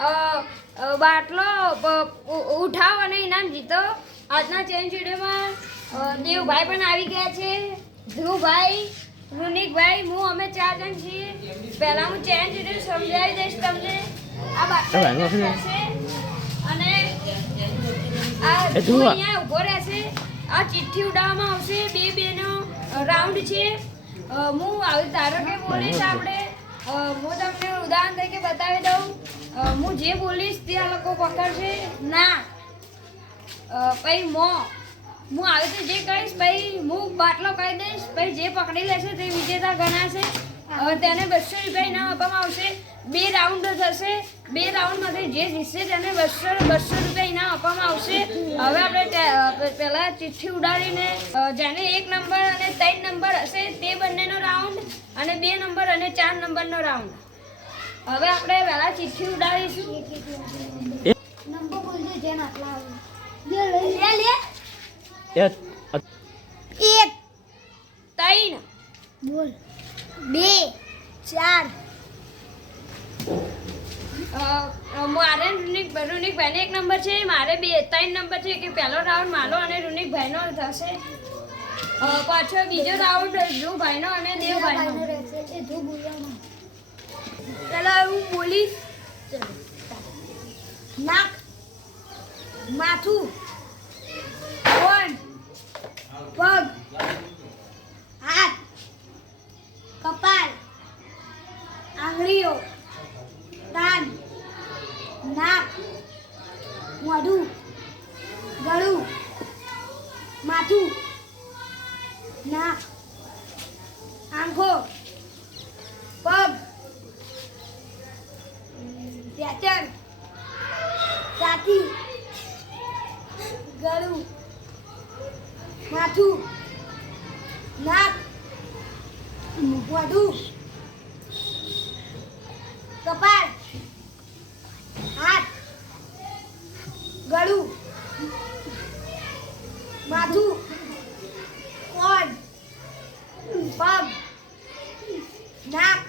બાટલો ઉઠાવો અને ઇનામ જીતો. આજના ચેલેન્જ વિડીયોમાં દેવભાઈ પણ આવી ગયા છે, ધ્રુવભાઈ, રુનિકભાઈ, હું, અમે 4 જણ છીએ. પહેલા હું ચેલેન્જ વિડીયો સમજાવી દઈશ તમને. આ બાટલો છે અને આ અહીંયા ઊભો રહેશે. આ ચિઠ્ઠી ઉડાવવામાં આવશે. બે નો રાઉન્ડ છે. હું આવી ધારો કે બોલીશ આપણે, હું તમને ઉદાહરણ તરીકે બતાવી દઉં. હું જે બોલીશ તે આ લોકો પકડશે. ના પછી હું આવી રીતે જે કહીશ પછી હું બાટલો કહી દઈશ, પછી જે પકડી લેશે તે વિજેતા ગણાશે. તેને 200 રૂપિયા ઇનામ આપવામાં આવશે. 2 રાઉન્ડ થશે. 2 રાઉન્ડમાંથી જે જીતશે તેને 200 રૂપિયા ઇનામ આપવામાં આવશે. હવે આપણે પહેલા ચિઠ્ઠી ઉડાડીને જેને 1 નંબર અને 3 નંબર હશે તે બંનેનો રાઉન્ડ, અને 2 નંબર અને 4 નંબરનો રાઉન્ડ. હવે આપણે પહેલા ચિઠ્ઠી ઉડાડીશું. નંબર બોલજો જેમ આટલા આવે. લે 1 3 બોલ 2 4 મારે રૂનિકભાઈને 1 નંબર છે, મારે 3 નંબર છે. કે પહેલો રાઉન્ડ મારો અને રૂનિકભાઈનો થશે. પાછો બીજો રાઉન્ડ ધ્રુવભાઈનો અને દેવભાઈનો રહેશે. એ ધ્રુવ બોલવાનો. પહેલા હું બોલીશ. નાક, માથું, કોણ, પગ, હાથ, કપાળ, આંગળીઓ, કાન, નાક, મોઢું, ગળું, માથું, નાક, આંખો, પગ, પેચર, છાતી, ગળું, માથું, નાક, મોઢું, કપાળ, હાથ, ગળું, માથું, કોણ, પગ, નાક,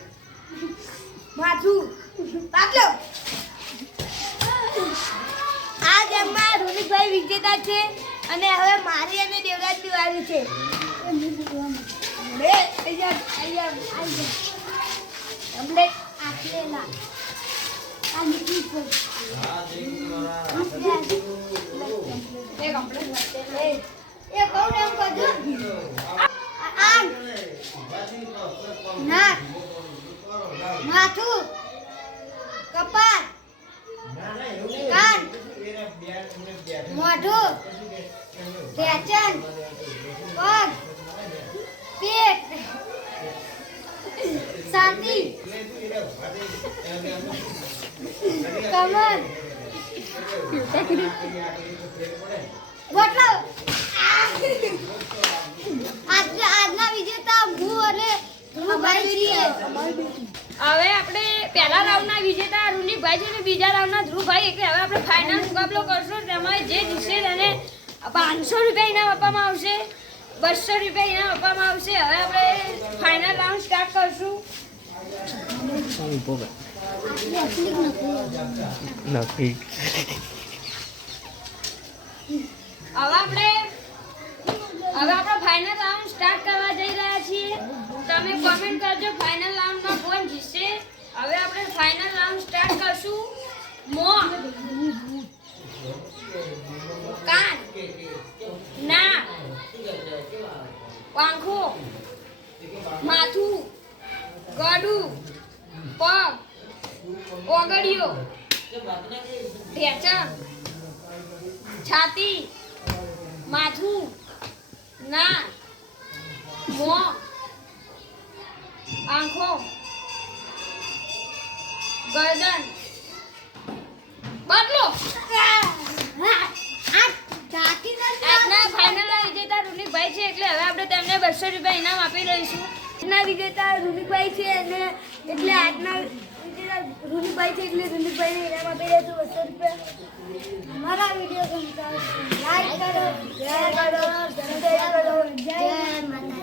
માથું, પાટલો. આ ગેમમાં રોનિકભાઈ વિજેતા છે અને હવે મારી અને દેવરાજની વારી છે. માથું, કપાળ, કાન, મોઢું, પેચન, પગ, પેટ, છાતી, કમર, ગોટલો. આજના વિજેતા હું અને ધ્રુવભાઈ છીએ. હવે આપણે પહેલા રાઉન્ડના વિજેતા રૂનિકભાઈ છે અને બીજા રાઉન્ડના ધ્રુવભાઈ. એટલે હવે આપણે ફાઇનલ મુકાબલો કરશું. તેમાં જે જીતશે તેને 500 રૂપિયા ઇનામ આપવામાં આવશે, 200 રૂપિયા ઇનામ આપવામાં આવશે. હવે આપણે ફાઇનલ રાઉન્ડ સ્ટાર્ટ કરશું. હવે આપણે ફાઇનલ રાઉન્ડ સ્ટાર્ટ કરવા જઈ રહ્યા છીએ. તમે કોમેન્ટ કરજો ફાઇનલ રાઉન્ડમાં કોણ જીતશે. હવે આપણે ફાઇનલ રાઉન્ડ સ્ટાર્ટ કરશું. મોં, કાન, નાક, આંખો, માથું, ગળું, પગ, ઓગળીઓ, ઢેચણ, છાતી, માથું, નાક, મોં, આંખો, ગરદન, બાટલો. આજના ફાઇનલ વિજેતા રૂનિકભાઈ છે એટલે હવે આપણે તેમને 200 રૂપિયા ઇનામ આપી દઈશું. આજના વિજેતા રૂનિકભાઈ છે અને એટલે આજના વિજેતા રૂનિકભાઈ છે એટલે રૂનિકભાઈને ઇનામ આપી દઈશું 200 રૂપિયા. અમારા વિડીયો ગમતા લાઈક કરો, શેર કરો, સબસ્ક્રાઇબ કરો. જય માતા.